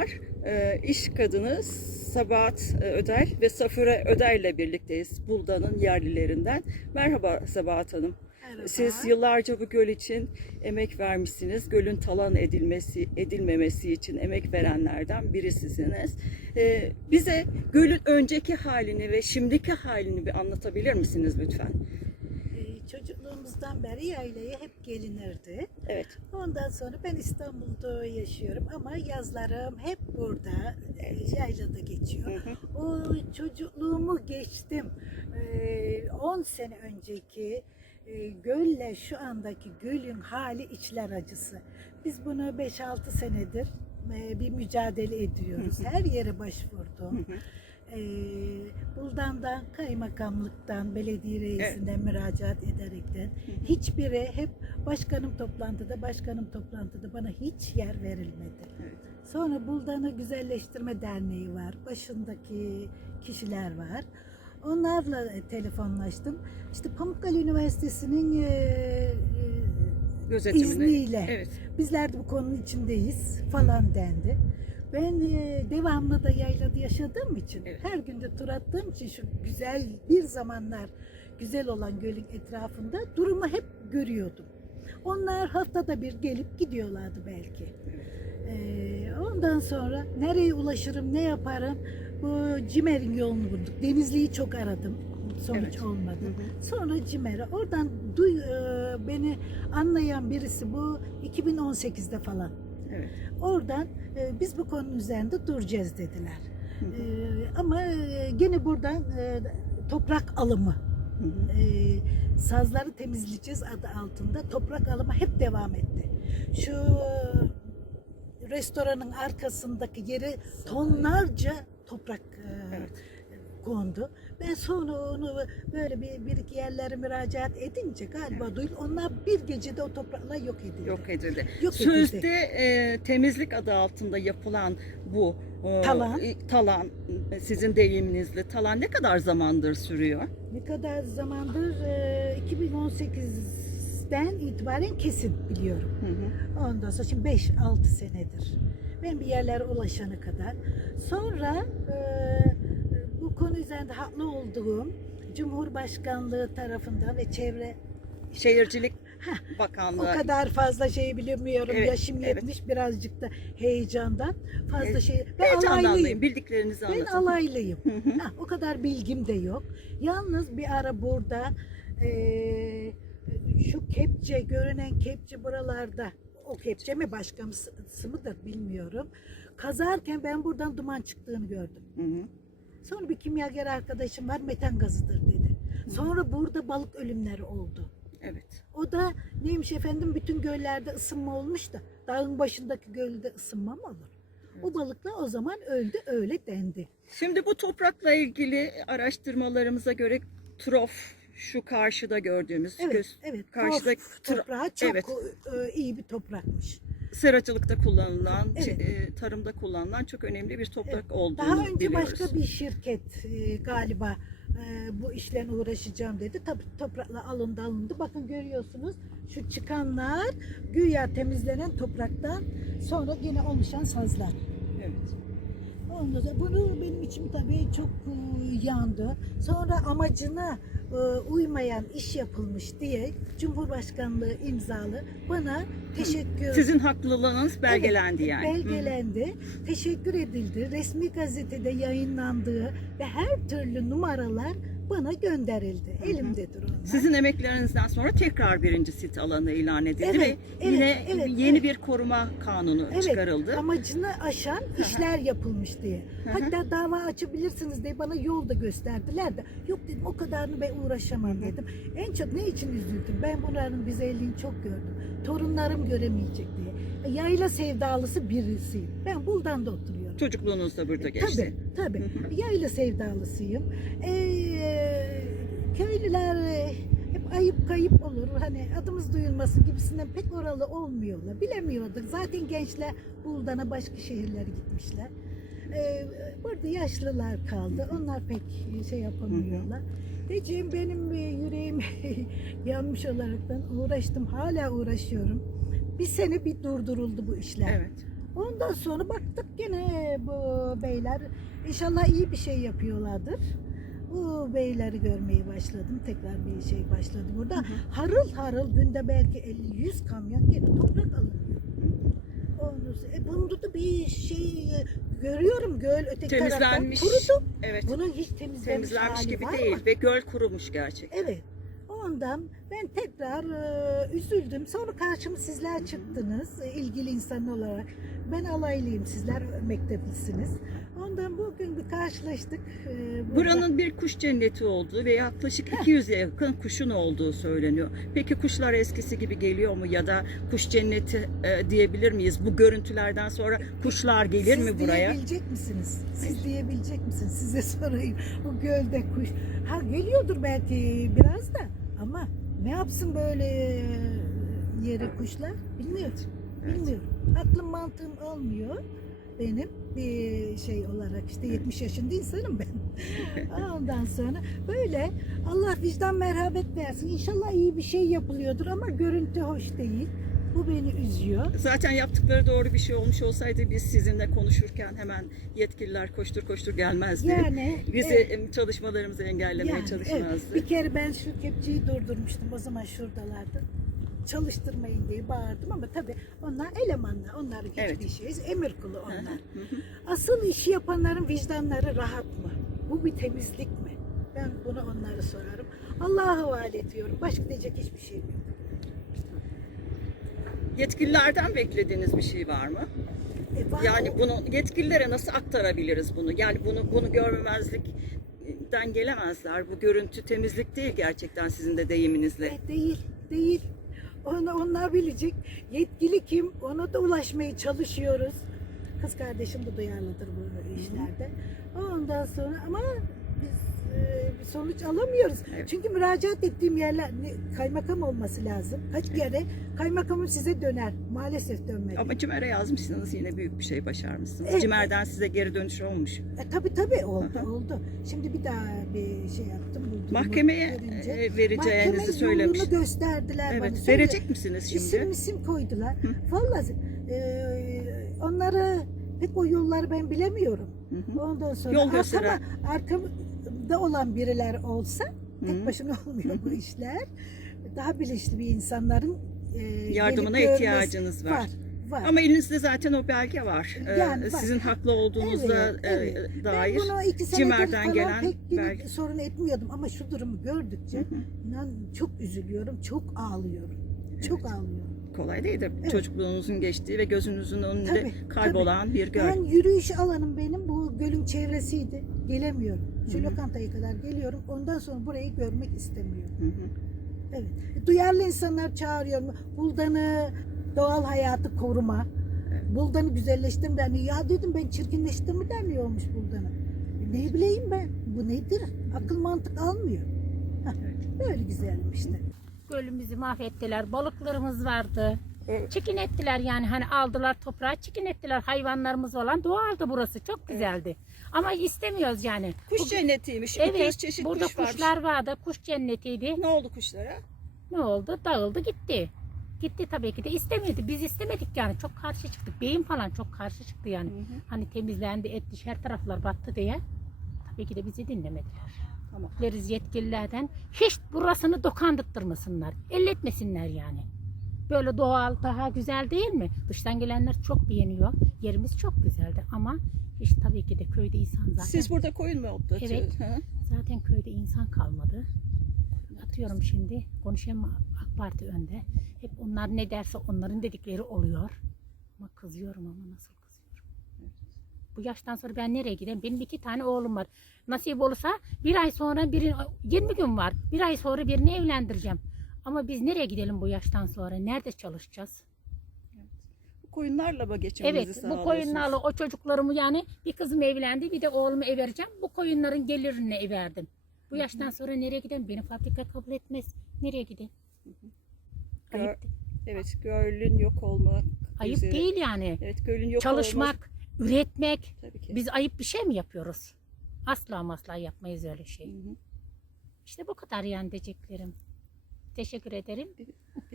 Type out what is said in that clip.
Merhabalar, Ee, iş kadını Sabahat e, Öder ve Safure Öder ile birlikteyiz. Bulda'nın yerlilerinden. Merhaba Sabahat Hanım. Merhaba. Siz yıllarca bu göl için emek vermişsiniz. Gölün talan edilmesi, edilmemesi için emek verenlerden birisisiniz. Ee, bize gölün önceki halini ve şimdiki halini bir anlatabilir misiniz lütfen? Ee, çocukluğumuzdan beri yaylaya hep gelinirdi. Evet. Ondan sonra ben İstanbul'da yaşıyorum ama yazlarım hep burada yaylada geçiyor. Hı hı. O çocukluğumu geçtim. Ee, 10 sene önceki e, gölle şu andaki gölün hali içler acısı. Biz bunu 5-6 senedir e, bir mücadele ediyoruz. Her yere Hı başvurdum. hı. Ee, Buldan'dan, kaymakamlıktan, belediye reisinden müracaat ederekten hiçbiri hep başkanım toplantıda, başkanım toplantıda bana hiç yer verilmedi. Evet. Sonra Buldan'ı Güzelleştirme Derneği var, başındaki kişiler var. Onlarla e, telefonlaştım. İşte Pamukkale Üniversitesi'nin e, e, izniyle Evet. bizler de bu konunun içindeyiz falan dendi. Ben e, devamlı da yaylada yaşadığım için, Evet. her günde tur attığım için şu güzel bir zamanlar güzel olan gölün etrafında durumu hep görüyordum. Onlar haftada bir gelip gidiyorlardı belki. E, ondan sonra nereye ulaşırım, ne yaparım? Bu Cimer'in yolunu bulduk. Denizli'yi çok aradım. Sonuç Evet. olmadı. Hı hı. Sonra Cimer'e. Oradan duy, e, beni anlayan birisi bu 2018'de falan. Evet. Oradan biz bu konunun üzerinde duracağız dediler. Hı hı. E, ama e, gene buradan e, toprak alımı, Hı hı. e, sazları temizleyeceğiz adı altında toprak alımı hep devam etti. Şu e, restoranın arkasındaki yere tonlarca toprak e, Evet. Kondu. Ben sonra onu böyle bir, bir iki yerlere müracaat edince galiba duyul onlar bir gecede o topraklar yok edildi. Yok edildi. Yok Sözde edildi. e, temizlik adı altında yapılan bu e, Talan. e, talan e, sizin deyiminizle talan ne kadar zamandır sürüyor? Ne kadar zamandır e, 2018'den itibaren kesin biliyorum. Hı hı. Ondan sonra şimdi 5-6 senedir. Ben bir yerlere ulaşana kadar. Sonra e, konu üzerinde haklı olduğum Cumhurbaşkanlığı tarafından ve çevre Şehircilik Heh, o Bakanlığı kadar fazla şey bilemiyorum. Evet, Yaşım evet. yetmiş birazcık da heyecandan fazla Evet. şey. Ben alaylıyım. bildiklerinizi Ben anlatın. alaylıyım. Hı hı. Ha, o kadar bilgim de yok. Yalnız bir ara burada eee, şu kepçe, görünen kepçe buralarda o kepçe mi başkası mıdır bilmiyorum. Kazarken ben buradan duman çıktığını gördüm. Hı hı. Sonra bir kimyager arkadaşım var metan gazıdır dedi. Sonra burada balık ölümleri oldu. Evet. O da neymiş efendim bütün göllerde ısınma olmuş da dağın başındaki gölde ısınma mı olur? O balıklar o zaman öldü öyle dendi. Şimdi bu toprakla ilgili araştırmalarımıza göre trof şu karşıda gördüğümüz Evet, göz- evet. karşıda Torf toprağı çok evet. e, iyi bir toprakmış. Seracılıkta kullanılan, Evet. e, tarımda kullanılan çok önemli bir toprak olduğunu Daha önce biliyoruz. başka bir şirket e, galiba e, bu işle uğraşacağım dedi. Tabii toprakla alındı alındı. Bakın görüyorsunuz şu çıkanlar güya temizlenen topraktan sonra yine oluşan sazlar. Evet. Ondan sonra bunu benim içim tabii çok e, yandı. Sonra amacına e, uymayan iş yapılmış diye Cumhurbaşkanlığı imzalı bana teşekkür Sizin haklılığınız belgelendi Evet, yani. Hı. Belgelendi. Teşekkür edildi. Resmi gazetede yayınlandığı ve her türlü numaralar bana gönderildi. Elimdedir onlar. Sizin emeklerinizden sonra tekrar birinci sit alanı ilan edildi Evet, ve evet, yine evet, yeni evet. bir koruma kanunu Evet, çıkarıldı. amacını aşan işler yapılmış diye. Hatta dava açabilirsiniz diye bana yol da gösterdiler de. Yok dedim o kadarını ben uğraşamam dedim. En çok ne için üzüldüm? Ben bunların güzelliğini çok gördüm. Torunlarım göremeyecek diye. Yayla sevdalısı birisiyim. Ben Buldan'da oturuyorum. Çocukluğunuz da burada geçti. Tabii, tabii. Yayla sevdalısıyım. Ee, köylüler e, hep ayıp kayıp olur. Hani adımız duyulması gibisinden pek oralı olmuyorlar. Bilemiyorduk. Zaten gençler Buldan'a başka şehirlere gitmişler. Ee, burada yaşlılar kaldı. Onlar pek şey yapamıyorlar. Diyeceğim benim e, yüreğim yanmış olaraktan uğraştım. Hala uğraşıyorum. Bir sene bir durduruldu bu işler. Evet. Ondan sonra baktık gene bu beyler inşallah iyi bir şey yapıyorlardır. Bu beyleri görmeye başladım. Tekrar bir şey başladı burada. Harıl harıl günde belki 50-100 kamyon gene toprak alınıyor. E, bunda da bir şey e, görüyorum göl öteki Temizlenmiş. taraftan kurudu. Evet. Bunun hiç temizlenmiş, Temizlenmiş gibi var değil mı? ve göl kurumuş gerçekten. Evet. Ondan ben tekrar e, üzüldüm. Sonra karşıma sizler çıktınız e, ilgili insan olarak. Ben alaylıyım sizler mekteplisiniz. Ondan bugün bir karşılaştık. e, burada. Buranın bir kuş cenneti olduğu ve yaklaşık 200'e yakın kuşun olduğu söyleniyor. Peki kuşlar eskisi gibi geliyor mu ya da kuş cenneti e, diyebilir miyiz? Bu görüntülerden sonra kuşlar gelir Siz mi buraya? diyebilecek misiniz? Siz diyebilecek misiniz? Size sorayım. Bu gölde kuş. Ha geliyordur belki biraz da ne yapsın böyle e, yeri kuşlar? Bilmiyorum. Evet. Bilmiyorum. Aklım mantığım almıyor benim bir şey olarak işte 70 yaşında insanım ben. Ondan sonra böyle Allah vicdan merhamet versin. İnşallah iyi bir şey yapılıyordur ama görüntü hoş değil. Bu beni üzüyor. Zaten yaptıkları doğru bir şey olmuş olsaydı biz sizinle konuşurken hemen yetkililer koştur koştur gelmezdi. Yani Bizi evet. çalışmalarımızı engellemeye Yani, çalışmazdı. evet. Bir kere ben şu kepçeyi durdurmuştum. O zaman şuradalardı. Çalıştırmayın diye bağırdım ama tabii onlar elemanlar. Onların hiçbir Evet. şeyiz. Emir kulu onlar. Asıl işi yapanların vicdanları rahat mı? Bu bir temizlik mi? Ben bunu onlara sorarım. Allah'a havale ediyorum. Başka diyecek hiçbir şeyim yok. Yetkililerden beklediğiniz bir şey var mı? E, var Yani o- bunu yetkililere nasıl aktarabiliriz bunu? Yani bunu bunu görmemezlikten gelemezler. Bu görüntü temizlik değil gerçekten sizin de deyiminizle. E, değil, değil. Onu onlar bilecek. Yetkili kim? Ona da ulaşmaya çalışıyoruz. Kız kardeşim de duyarlıdır bu işlerde. Ondan sonra ama sonuç alamıyoruz. Evet. Çünkü müracaat ettiğim yerler kaymakam olması lazım. Kaç kere kaymakamım size döner. Maalesef dönmedi. Ama CİMER'e yazmışsınız yine büyük bir şey başarmışsınız. Evet. CİMER'den size geri dönüş olmuş. E, tabii tabii oldu oldu. Şimdi bir daha bir şey yaptım. bu durumu Mahkemeye e, vereceğinizi Mahkeme söylemiş. gösterdiler bana. Evet. Söyle- Verecek misiniz şimdi? İsim isim koydular. Hı. Vallahi e, onları pek o yolları ben bilemiyorum. Hı hı. Ondan sonra Yol arkama, gösteren. Arkamda olan biriler olsa tek başına olmuyor bu işler. Daha bilinçli bir insanların e, Yardımına gelip görmesi- ihtiyacınız var. Var. var. Ama elinizde zaten o belge var. Ee, Yani var. Sizin haklı olduğunuza Evet, e, evet. dair. Ben bunu iki senedir CİMER'den falan gelen pek bir belge. sorun etmiyordum ama şu durumu gördükçe inan çok üzülüyorum, çok ağlıyorum. Çok ağlıyorum. Kolay değil de Evet. çocukluğunuzun geçtiği ve gözünüzün önünde Tabii, kaybolan bir göl. Ben yürüyüş alanım benim bu gölün çevresiydi. Gelemiyorum. Şu Hı hı. lokantaya kadar geliyorum. Ondan sonra burayı görmek istemiyorum. Hı hı. Evet. Duyarlı insanlar çağırıyorum. Buldan'ı doğal hayatı koruma. Evet. Buldan'ı güzelleştirme derneği. Ya dedim ben çirkinleştirme derneği olmuş Buldan'ı. Ne bileyim ben. Bu nedir? Akıl mantık almıyor. Hah, Böyle güzelim işte. Gölümüzü mahvettiler. Balıklarımız vardı. Evet. Çikin ettiler yani hani aldılar toprağı çikin ettiler. Hayvanlarımız olan doğaldı burası. Çok güzeldi. Ama istemiyoruz yani. Kuş Bu- cennetiymiş. 200 Evet çeşit burada kuş varmış. kuşlar vardı. Kuş cennetiydi. Ne oldu kuşlara? Ne oldu? Dağıldı gitti. Gitti tabii ki de istemedi. Biz istemedik yani. Çok karşı çıktık. Beyim falan çok karşı çıktı yani. Hı. Hani temizlendi etti her taraflar battı diye. Tabii ki de bizi dinlemediler. Tamam. Bekleriz yetkililerden. Hiç burasını dokandırtmasınlar. Elletmesinler yani. Böyle doğal, daha güzel değil mi? Dıştan gelenler çok beğeniyor. Yerimiz çok güzeldi ama hiç tabii ki de köyde insan zaten Siz burada koyun mu otlatıyorsunuz? Evet. Hı? zaten köyde insan kalmadı. Atıyorum şimdi konuşayım AK Parti önde. Hep onlar ne derse onların dedikleri oluyor. Ama kızıyorum ama nasıl kızıyorum. Bu yaştan sonra ben nereye gideyim? Benim iki tane oğlum var. Nasip olursa bir ay sonra birini, 20 gün var. Bir ay sonra birini evlendireceğim. Ama biz nereye gidelim bu yaştan sonra? Nerede çalışacağız? Bu koyunlarla mı geçiminizi Evet bu koyunlarla o çocuklarımı yani bir kızım evlendi bir de oğlumu ev vereceğim. Bu koyunların gelirini ev verdim. Bu yaştan sonra nereye gideyim? Beni fabrika kabul etmez. Nereye gideyim? Ayıp, Evet, gölün yok olmak. ayıp üzere- değil yani. Evet, gölün yok. Çalışmak, üretmek. Tabii ki. Biz ayıp bir şey mi yapıyoruz? Asla masla yapmayız öyle Hı şey. hı. İşte bu kadar yani diyeceklerim. Teşekkür ederim. Ee,